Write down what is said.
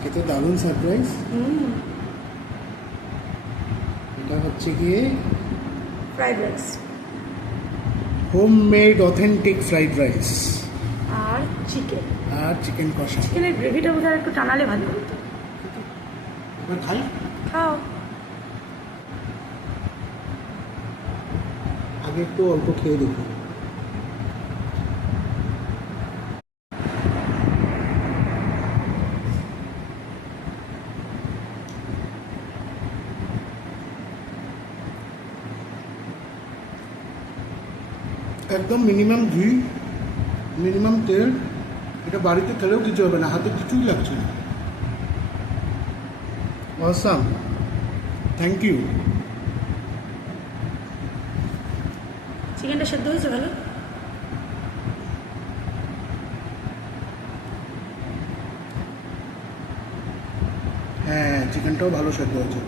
আজকে তো দারুণ সারপ্রাইজ। এটা হচ্ছে গিয়ে fried rice homemade authentic fried rice আর চিকেন। আর চিকেন কষা। চিকেনের গ্রেভিটা বোধহয় একটু টানালে ভালো হতো। এবার খাই। খাও। আগে একটু অল্প খেয়ে দেখি। একদম মিনিমাম ঘি, মিনিমাম তেল। এটা বাড়িতে খেলেও কিছু হবে না, হাতে কিছুই লাগছে না। Awesome, thank you. চিকেনটা সেদ্ধ হয়েছে ভালো? হ্যাঁ, চিকেনটাও ভালো সেদ্ধ হয়েছে।